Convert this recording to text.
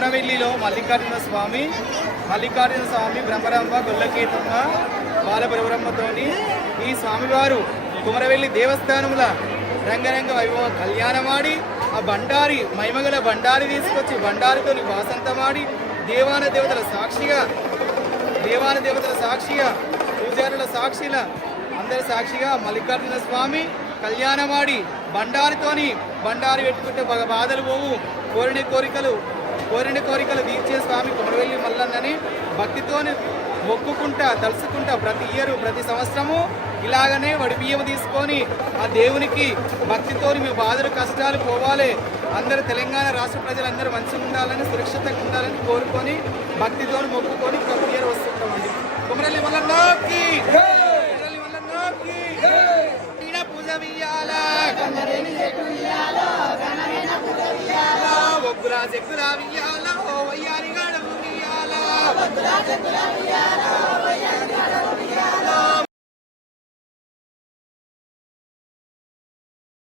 కుమరవెల్లిలో మల్లికార్జున స్వామి బ్రహ్మరంభ గొల్లకేతమ్మ బాలబ్రహ్మతోని ఈ స్వామివారు కుమరవెల్లి దేవస్థానముల రంగరంగ వైభవ కళ్యాణమాడి ఆ బండారి మైమగల బండారి తీసుకొచ్చి బండారితోని వాసంతమాడి దేవాన దేవతల సాక్షిగా పూజారుల సాక్షిల అందరి సాక్షిగా మల్లికార్జున స్వామి కళ్యాణమాడి బండారి పెట్టుకుంటే బాధలు పోవు, కోరిన కోరికలు తీర్చే స్వామి కుమరవెల్లి మల్లన్నని భక్తితోని మొక్కుకుంటా తలుసుకుంటా ప్రతి సంవత్సరము ఇలాగనే వడి బియ్యం తీసుకొని ఆ దేవునికి భక్తితోని మీ బాధలు కష్టాలు పోవాలి, అందరూ తెలంగాణ రాష్ట్ర ప్రజలందరూ మంచిగా ఉండాలని సురక్షితంగా ఉండాలని కోరుకొని భక్తితోని మొక్కుకొని ప్రతి ఇయర్ వస్తుంటామండి. కుమరవెల్లి మల్లన్నకి పూజ వియ్యాలా ఒగ్గురా చెక్కురా వియ్యాలా ఓ వయ్యారి గాడ వియ్యాలా